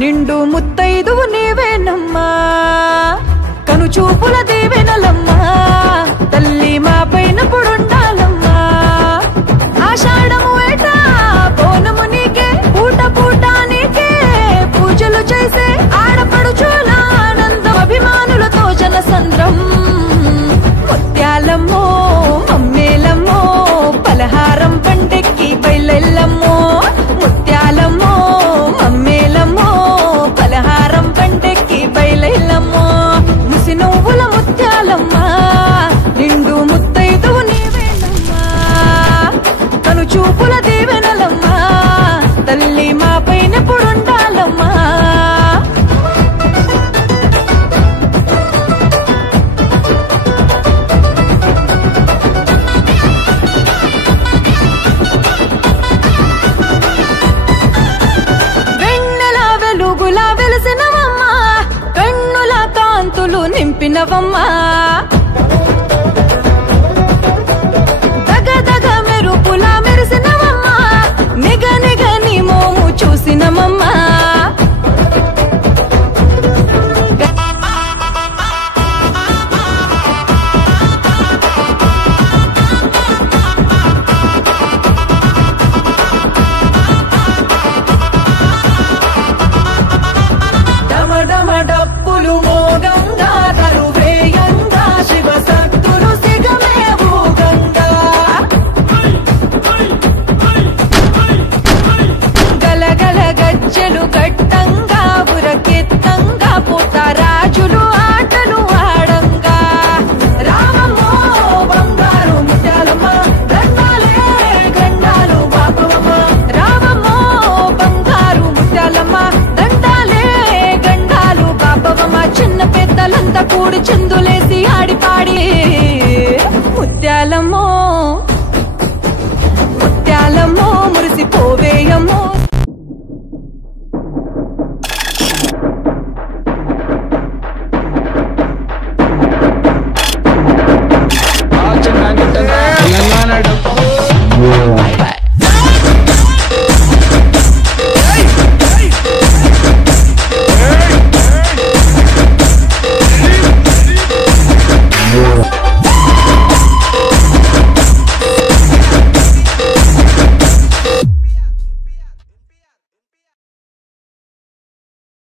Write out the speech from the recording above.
నిండు ముత్తైదువు నీవేనమ్మా కనుచూపుల దీవెనలమ్మా తల్లి మా పైన పుడుండాలమ్మా ఆషాఢము ఏట బోనము నీకే పూట పూట నీకే పూజలు చేసే ఆడపడుచుల ఆనందం అభిమానులతో జనసంద్రం ముత్యాలమ్మో మమ్మేలమ్మో పలహారం పండెక్కి బయలెల్లమ్మో ముత్యాలమ్మో మమ్మేలమ్మో పలహారం పండెక్కి బయలెల్లమ్మో ముసి నువ్వుల ముత్యాలమ్మా నిండు ముత్తైదువు నీవేనమ్మా కనుచూపుల దీవెనలమ్మా తల్లి మా పైన పుడుండాలమ్మా నింపినవమ్మా దగ దగ మెరుపులా మెరిసినవమ్మా నిగ నిగ నీ మోము చూసినమమ్మా డమ డమ డప్పులు మోగంగా గజ్జలు గట్టంగా ఉరకెత్తంగా పోతారాజులు ఆటలు ఆడంగా రామమ్మో బంగారు ముత్యాలమ్మ దండాలే గండాలు బాపవమ్మ రామమ్మో బంగారు ముత్యాలమ్మ దండాలే గండాలు బాపవమ్మ చిన్న పెద్దలంతా కూడి చిందులేసి ఆడి పాడి ముత్యాలమ్మో